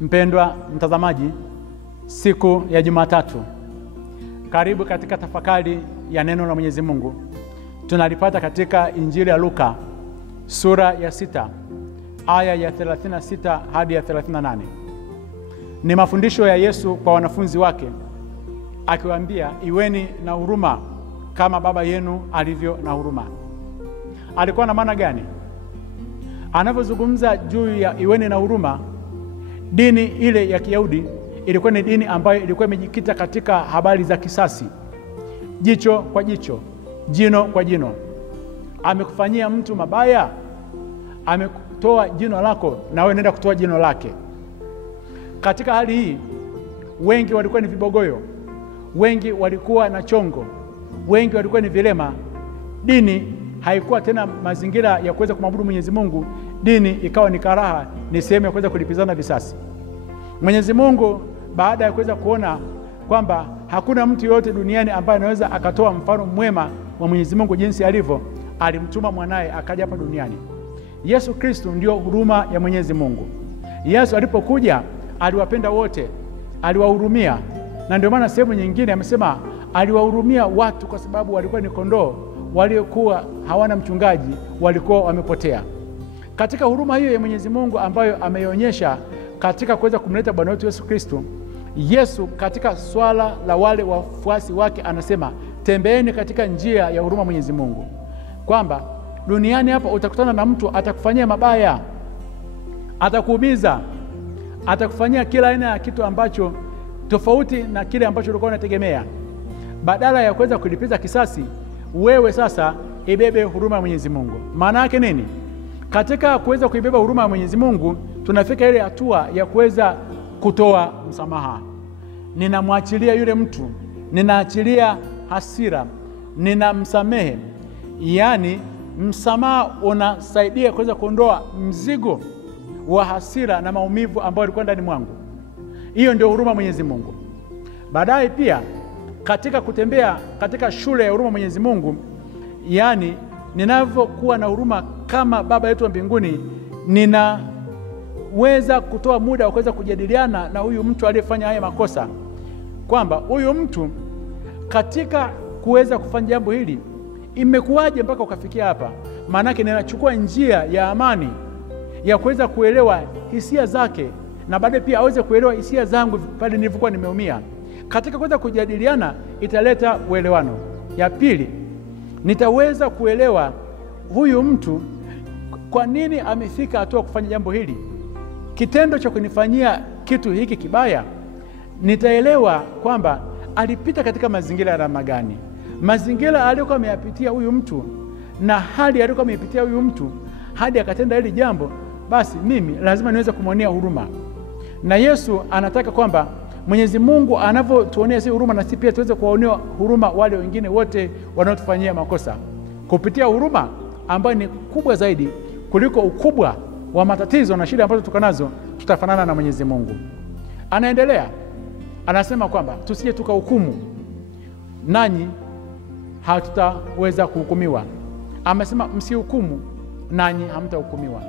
Mpendwa mtazamaji, siku ya Jumatatu, karibu katika tafakari ya neno la Mwenyezi Mungu. Tunalipata katika Injili ya Luka sura ya 6 aya ya 36 hadi ya 38. Ni mafundisho ya Yesu kwa wanafunzi wake, akiwaambia, iweni na huruma kama Baba yenu alivyo na huruma. Alikuwa na maana gani anapozungumza juu ya iweni na huruma? Dini ile ya Kiyahudi ilikuwa ni dini ambayo ilikuwa imejikita katika habari za kisasi, jicho kwa jicho, jino kwa jino. Amekufanyia mtu mabaya, ametoa jino lako, na wewe nenda kutoa jino lake. Katika hali hii, wengi walikuwa ni vibogoyo, wengi walikuwa na chongo, wengi walikuwa ni vilema. Dini haikuwa tena mazingira ya kuweza kumwabudu Mwenyezi Mungu. Dini ikawa ni karaha, ni sehemu ya kuweza kulipizana visasi. Mwenyezi Mungu, baada ya kuweza kuona kwamba hakuna mtu yote duniani ambaye anaweza akatoa mfano mwema wa Mwenyezi Mungu jinsi alivyo, alimtuma mwanae akaja hapa duniani. Yesu Kristo ndio huruma ya Mwenyezi Mungu. Yesu alipokuja aliwapenda wote, aliwahurumia, na ndio maana sehemu nyingine amesema aliwahurumia watu kwa sababu walikuwa ni kondoo waliokuwa hawana mchungaji, walikuwa wamepotea. Katika huruma hiyo ya Mwenyezi Mungu ambayo ameionyesha katika kuweza kumleta Bwana wetu Yesu Kristo, Yesu katika swala la wale wafuasi wake anasema, tembeeni katika njia ya huruma Mwenyezi Mungu. Kwamba duniani hapa utakutana na mtu atakufanyia mabaya, atakuumiza, atakufanyia kila aina ya kitu ambacho tofauti na kile ambacho ulikuwa unategemea. Badala ya kuweza kulipiza kisasi, wewe sasa ibebe huruma ya Mwenyezi Mungu. Maana yake nini? Katika kuweza kuibeba huruma ya Mwenyezi Mungu, tunafika ile hatua ya kuweza kutoa msamaha. Ninamwachilia yule mtu, ninaachilia hasira, ninamsamehe. Yaani msamaha unasaidia kuweza kuondoa mzigo wa hasira na maumivu ambayo yalikuwa ndani mwangu. Hiyo ndio huruma Mwenyezi Mungu. Baadaye pia katika kutembea katika shule ya huruma Mwenyezi Mungu, yaani ninavyokuwa na huruma kama Baba yetu wa mbinguni, ninaweza kutoa muda wa kuweza kujadiliana na huyu mtu aliyefanya haya makosa, kwamba huyu mtu katika kuweza kufanya jambo hili imekuwaje mpaka ukafikia hapa. Maana yake ninachukua njia ya amani ya kuweza kuelewa hisia zake, na baadaye pia aweze kuelewa hisia zangu pale nilipokuwa nimeumia. Katika kuweza kujadiliana italeta uelewano. Ya pili, nitaweza kuelewa huyu mtu kwa nini amefika hatua kufanya jambo hili, kitendo cha kunifanyia kitu hiki kibaya. Nitaelewa kwamba alipita katika mazingira ya namna gani, mazingira aliyokuwa ameyapitia huyu mtu na hali aliyokuwa ameyapitia huyu mtu hadi akatenda hili jambo. Basi mimi lazima niweze kumwonea huruma. Na Yesu anataka kwamba Mwenyezi Mungu anavyotuonea sisi huruma, na sisi pia tuweze kuwaonea huruma wale wengine wote wanaotufanyia makosa, kupitia huruma ambayo ni kubwa zaidi kuliko ukubwa wa matatizo na shida ambazo tuko nazo. Tutafanana na Mwenyezi Mungu. Anaendelea, anasema kwamba tusije tukahukumu, nanyi hatutaweza kuhukumiwa. Amesema msihukumu, nanyi hamtahukumiwa.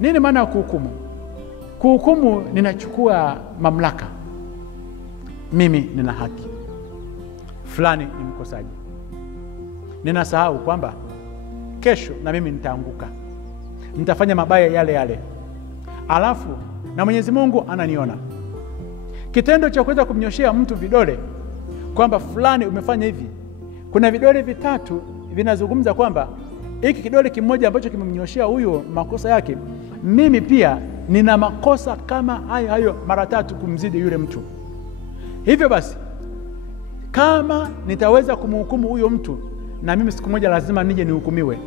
Nini maana ya kuhukumu? Kuhukumu, ninachukua mamlaka. Mimi nina haki, fulani ni mkosaji. Ninasahau kwamba kesho na mimi nitaanguka, nitafanya mabaya yale yale, alafu na Mwenyezi Mungu ananiona. Kitendo cha kuweza kumnyoshea mtu vidole kwamba fulani umefanya hivi, kuna vidole vitatu vinazungumza kwamba hiki kidole kimoja ambacho kimemnyoshea huyo makosa yake, mimi pia nina makosa kama hayo mara tatu kumzidi yule mtu. Hivyo basi, kama nitaweza kumhukumu huyo mtu, na mimi siku moja lazima nije nihukumiwe.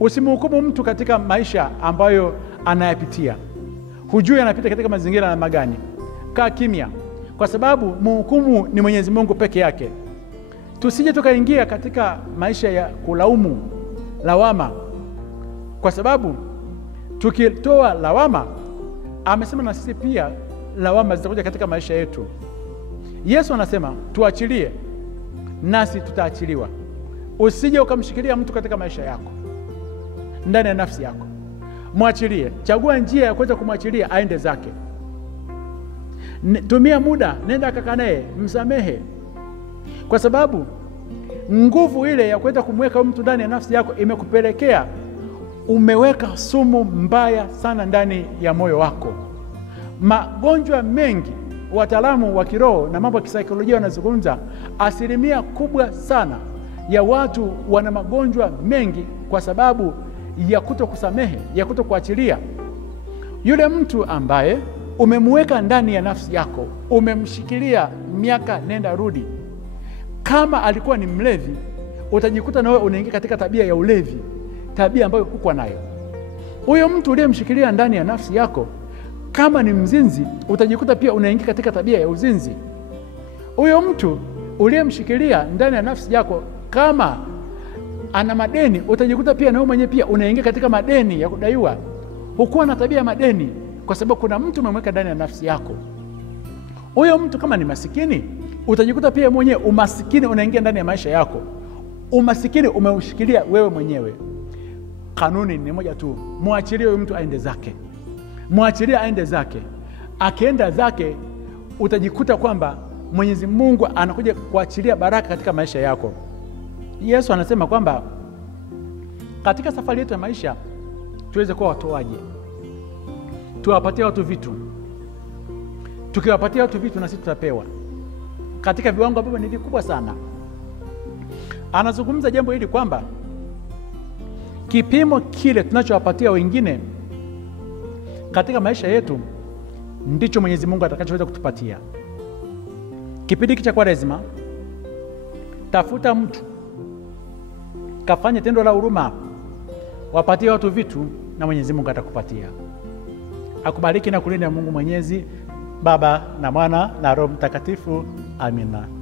Usimhukumu mtu katika maisha ambayo anayapitia. Hujui anapita katika mazingira na magani. Kaa kimya, kwa sababu mhukumu ni Mwenyezi Mungu peke yake. Tusije tukaingia katika maisha ya kulaumu, lawama, kwa sababu tukitoa lawama, amesema na sisi pia lawama zitakuja katika maisha yetu. Yesu anasema tuachilie, nasi tutaachiliwa. Usije ukamshikilia mtu katika maisha yako, ndani ya nafsi yako. Mwachilie, chagua njia ya kuweza kumwachilia aende zake. Tumia muda, nenda kaka naye, msamehe, kwa sababu nguvu ile ya kuweza kumweka mtu ndani ya nafsi yako imekupelekea umeweka sumu mbaya sana ndani ya moyo wako. Magonjwa mengi, wataalamu wa kiroho na mambo ya kisaikolojia wanazungumza, asilimia kubwa sana ya watu wana magonjwa mengi kwa sababu ya kutokusamehe, ya kutokuachilia. Yule mtu ambaye umemweka ndani ya nafsi yako, umemshikilia miaka nenda rudi, kama alikuwa ni mlevi, utajikuta na wewe unaingia katika tabia ya ulevi, tabia ambayo hukuwa nayo. Huyo mtu uliyemshikilia ndani ya nafsi yako, kama ni mzinzi, utajikuta pia unaingia katika tabia ya uzinzi. Huyo mtu uliyemshikilia ndani ya nafsi yako, kama ana madeni, utajikuta pia na wewe mwenyewe pia unaingia katika madeni ya kudaiwa. Hukuwa na tabia ya madeni kwa sababu kuna mtu umemweka ndani ya nafsi yako. Huyo mtu kama ni masikini, utajikuta pia mwenyewe umasikini unaingia ndani ya maisha yako. Umasikini umeushikilia wewe mwenyewe. Kanuni ni moja tu, muachilie huyo mtu aende zake. Muachilie aende zake. Akienda zake, utajikuta kwamba Mwenyezi Mungu anakuja kuachilia baraka katika maisha yako. Yesu anasema kwamba katika safari yetu ya maisha tuweze kuwa watoaji. Tuwapatie watu vitu. Tukiwapatia watu vitu, na sisi tutapewa katika viwango ambavyo ni vikubwa sana. Anazungumza jambo hili kwamba kipimo kile tunachowapatia wengine katika maisha yetu ndicho Mwenyezi Mungu atakachoweza kutupatia. Kipindi cha Kwaresima, tafuta mtu, kafanye tendo la huruma, wapatie watu vitu, na Mwenyezi Mungu atakupatia. Akubariki na kulinda Mungu Mwenyezi, Baba na Mwana na Roho Mtakatifu. Amina.